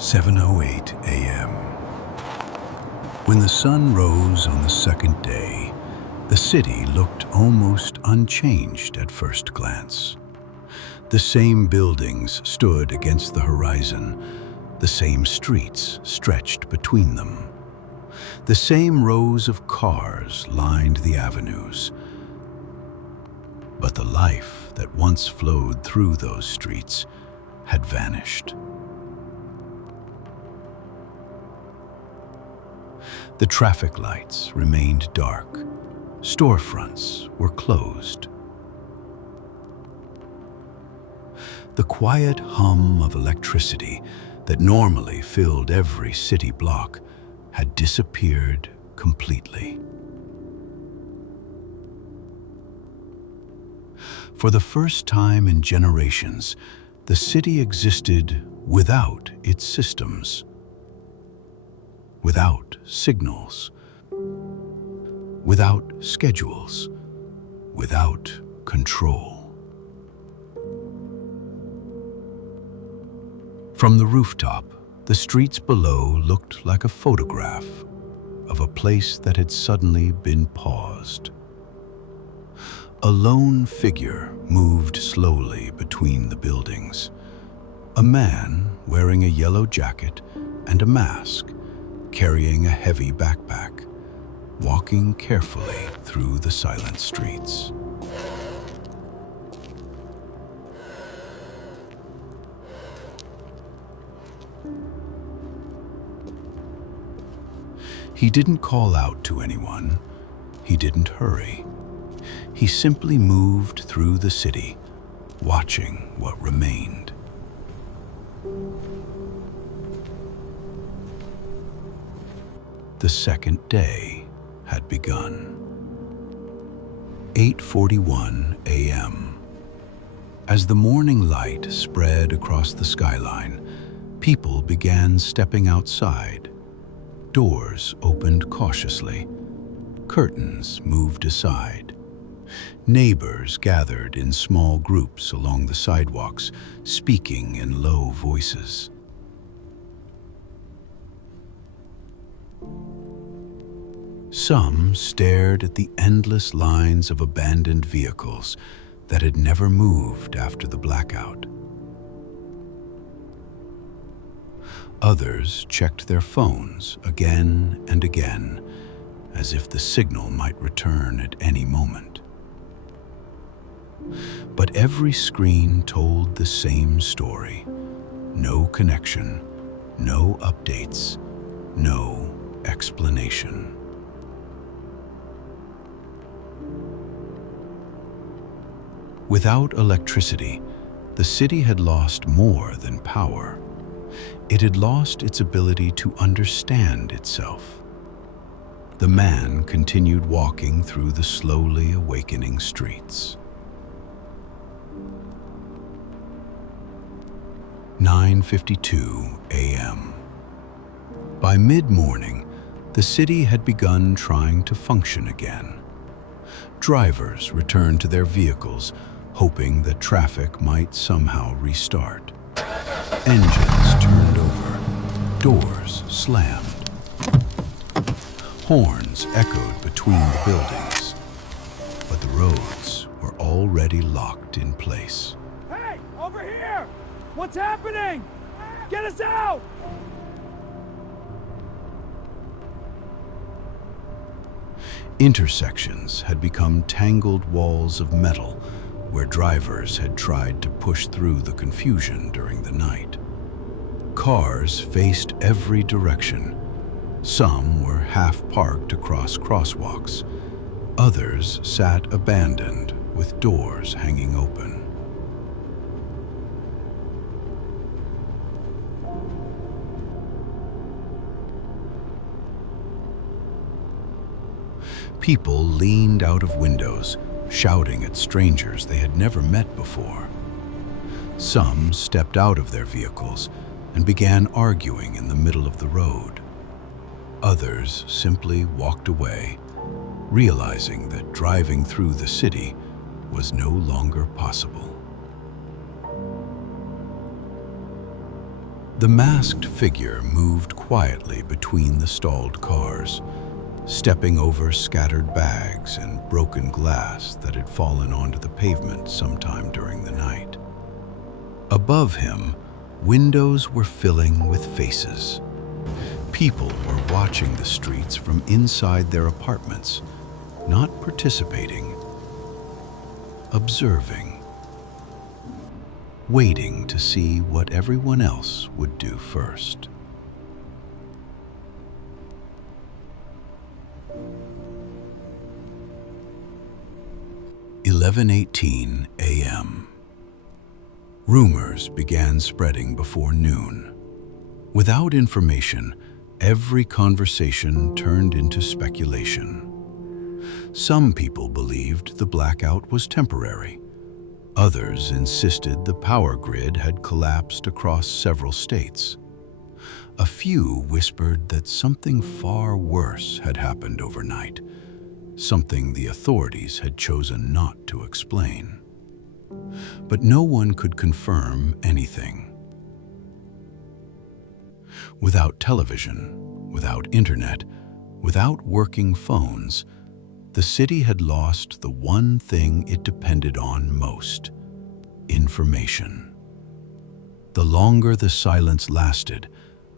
7:08 a.m. When the sun rose on the second day, the city looked almost unchanged at first glance. The same buildings stood against the horizon, the same streets stretched between them. The same rows of cars lined the avenues. But the life that once flowed through those streets had vanished. The traffic lights remained dark. Storefronts were closed. The quiet hum of electricity that normally filled every city block had disappeared completely. For the first time in generations, the city existed without its systems, without signals, without schedules, without control. From the rooftop, the streets below looked like a photograph of a place that had suddenly been paused. A lone figure moved slowly between the buildings. A man wearing a yellow jacket and a mask, carrying a heavy backpack, walking carefully through the silent streets. He didn't call out to anyone. He didn't hurry. He simply moved through the city, watching what remained. The second day had begun. 8:41 a.m. As the morning light spread across the skyline, people began stepping outside. Doors opened cautiously. Curtains moved aside. Neighbors gathered in small groups along the sidewalks, speaking in low voices. Some stared at the endless lines of abandoned vehicles that had never moved after the blackout. Others checked their phones again and again, as if the signal might return at any moment. But every screen told the same story. No connection, no updates, no explanation. Without electricity, the city had lost more than power. It had lost its ability to understand itself. The man continued walking through the slowly awakening streets. 9:52 a.m. By mid-morning, the city had begun trying to function again. Drivers returned to their vehicles, hoping that traffic might somehow restart. Engines turned over, doors slammed. Horns echoed between the buildings, but the roads were already locked in place. Hey, over here! What's happening? Get us out! Intersections had become tangled walls of metal where drivers had tried to push through the confusion during the night. Cars faced every direction. Some were half-parked across crosswalks. Others sat abandoned with doors hanging open. People leaned out of windows, shouting at strangers they had never met before. Some stepped out of their vehicles and began arguing in the middle of the road. Others simply walked away, realizing that driving through the city was no longer possible. The masked figure moved quietly between the stalled cars, stepping over scattered bags and broken glass that had fallen onto the pavement sometime during the night. Above him, windows were filling with faces. People were watching the streets from inside their apartments, not participating, observing, waiting to see what everyone else would do first. "11:18 a.m. Rumors began spreading before noon. Without information, every conversation turned into speculation. Some people believed the blackout was temporary. Others insisted the power grid had collapsed across several states. A few whispered that something far worse had happened overnight, something the authorities had chosen not to explain. But no one could confirm anything. Without television, without internet, without working phones, the city had lost the one thing it depended on most: information. The longer the silence lasted,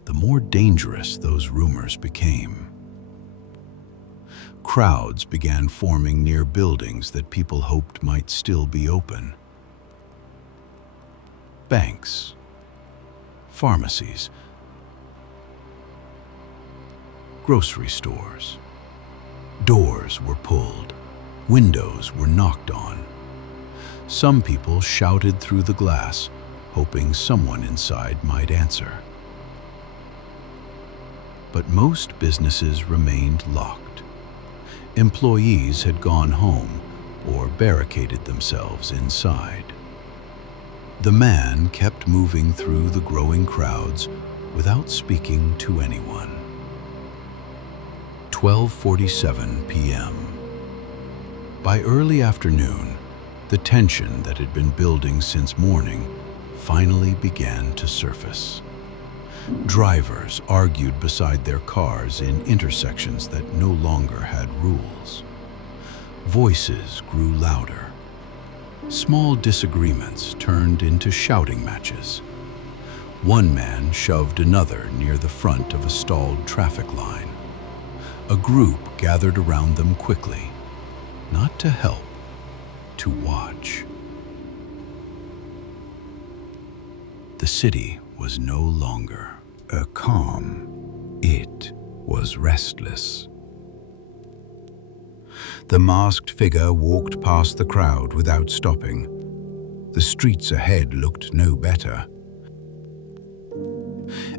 the more dangerous those rumors became. Crowds began forming near buildings that people hoped might still be open. Banks, pharmacies, grocery stores. Doors were pulled, windows were knocked on. Some people shouted through the glass, hoping someone inside might answer. But most businesses remained locked. Employees had gone home or barricaded themselves inside. The man kept moving through the growing crowds without speaking to anyone. 12:47 p.m. By early afternoon, the tension that had been building since morning finally began to surface. Drivers argued beside their cars in intersections that no longer had rules. Voices grew louder. Small disagreements turned into shouting matches. One man shoved another near the front of a stalled traffic line. A group gathered around them quickly, not to help, to watch. The city was no longer a calm. It was restless. The masked figure walked past the crowd without stopping. The streets ahead looked no better.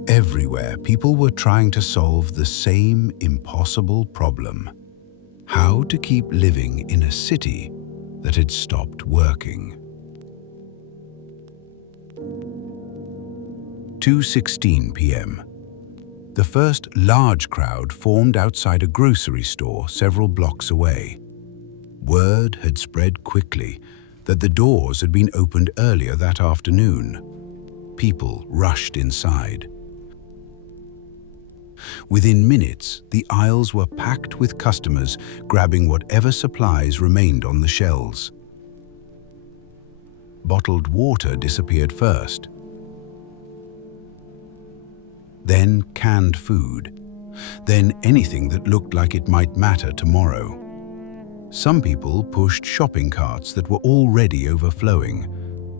Everywhere, people were trying to solve the same impossible problem: how to keep living in a city that had stopped working. 2:16 p.m. The first large crowd formed outside a grocery store several blocks away. Word had spread quickly that the doors had been opened earlier that afternoon. People rushed inside. Within minutes, the aisles were packed with customers grabbing whatever supplies remained on the shelves. Bottled water disappeared first. Then canned food. Then anything that looked like it might matter tomorrow. Some people pushed shopping carts that were already overflowing.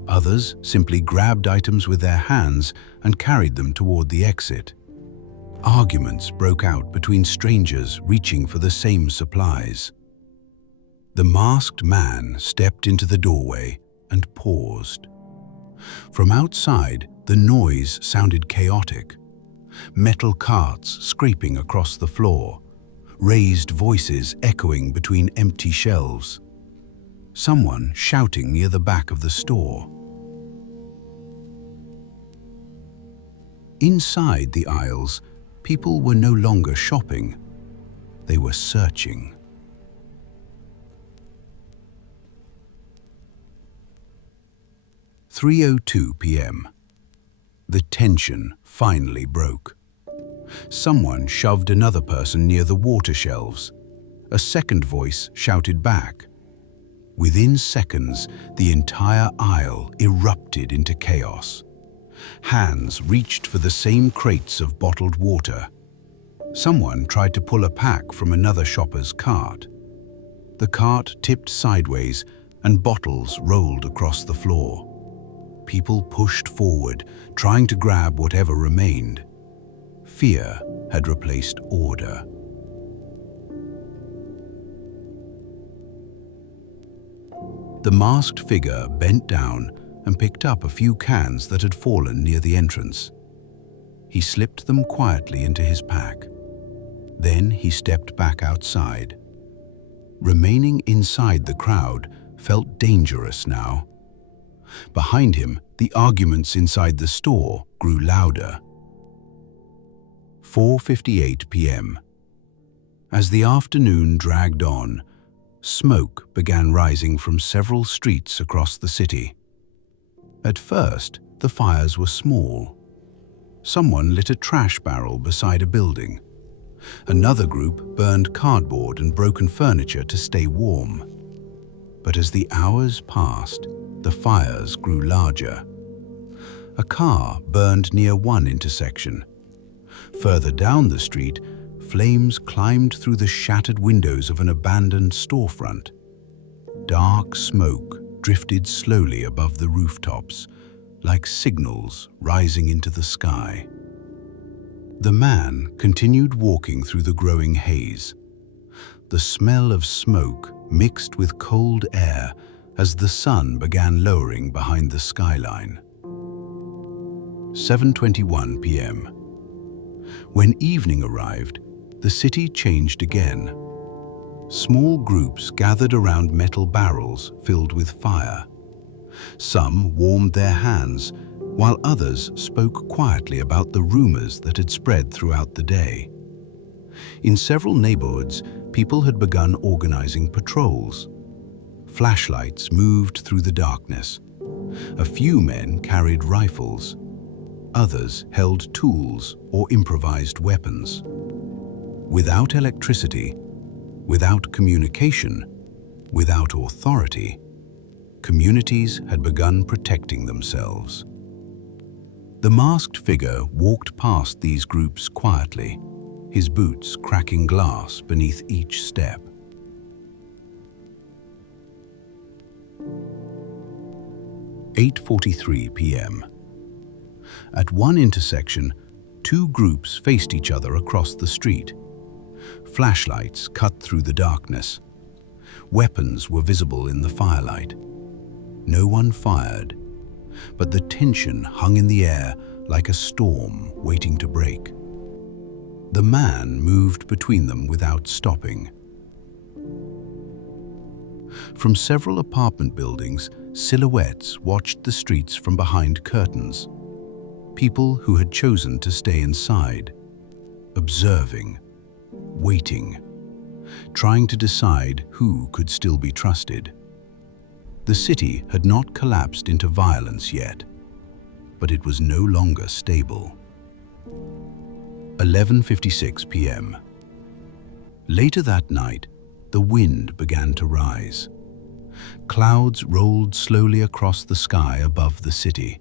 Others simply grabbed items with their hands and carried them toward the exit. Arguments broke out between strangers reaching for the same supplies. The masked man stepped into the doorway and paused. From outside, the noise sounded chaotic. Metal carts scraping across the floor, raised voices echoing between empty shelves. Someone shouting near the back of the store. Inside the aisles, people were no longer shopping. They were searching. "3:02 p.m. The tension finally broke. Someone shoved another person near the water shelves. A second voice shouted back. Within seconds, the entire aisle erupted into chaos. Hands reached for the same crates of bottled water. Someone tried to pull a pack from another shopper's cart. The cart tipped sideways and bottles rolled across the floor. People pushed forward, trying to grab whatever remained. Fear had replaced order. The masked figure bent down and picked up a few cans that had fallen near the entrance. He slipped them quietly into his pack. Then he stepped back outside. Remaining inside the crowd felt dangerous now. Behind him, the arguments inside the store grew louder. 4:58 p.m. As the afternoon dragged on, smoke began rising from several streets across the city. At first, the fires were small. Someone lit a trash barrel beside a building. Another group burned cardboard and broken furniture to stay warm. But as the hours passed, the fires grew larger. A car burned near one intersection. Further down the street, flames climbed through the shattered windows of an abandoned storefront. Dark smoke drifted slowly above the rooftops, like signals rising into the sky. The man continued walking through the growing haze. The smell of smoke mixed with cold air as the sun began lowering behind the skyline. 7:21 p.m. When evening arrived, the city changed again. Small groups gathered around metal barrels filled with fire. Some warmed their hands, while others spoke quietly about the rumors that had spread throughout the day. In several neighborhoods, people had begun organizing patrols. Flashlights moved through the darkness. A few men carried rifles. Others held tools or improvised weapons. Without electricity, without communication, without authority, communities had begun protecting themselves. The masked figure walked past these groups quietly, his boots cracking glass beneath each step. 8:43 p.m. At one intersection, two groups faced each other across the street. Flashlights cut through the darkness. Weapons were visible in the firelight. No one fired, but the tension hung in the air like a storm waiting to break. The man moved between them without stopping. From several apartment buildings, silhouettes watched the streets from behind curtains. People who had chosen to stay inside, observing, waiting, trying to decide who could still be trusted. The city had not collapsed into violence yet, but it was no longer stable. 11:56 p.m. Later that night, the wind began to rise. Clouds rolled slowly across the sky above the city.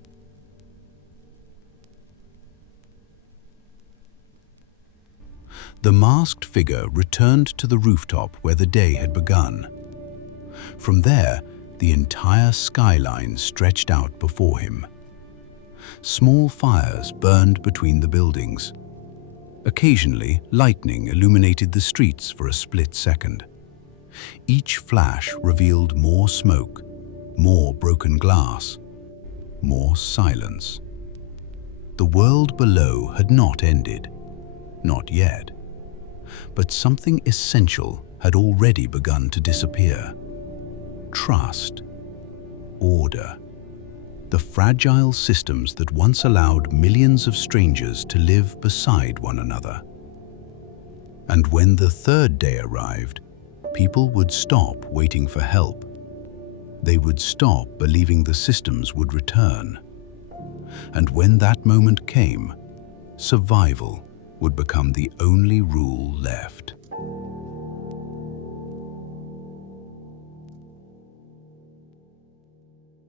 The masked figure returned to the rooftop where the day had begun. From there, the entire skyline stretched out before him. Small fires burned between the buildings. Occasionally, lightning illuminated the streets for a split second. Each flash revealed more smoke, more broken glass, more silence. The world below had not ended, not yet. But something essential had already begun to disappear. Trust, order, the fragile systems that once allowed millions of strangers to live beside one another. And when the third day arrived, people would stop waiting for help. They would stop believing the systems would return. And when that moment came, survival would become the only rule left.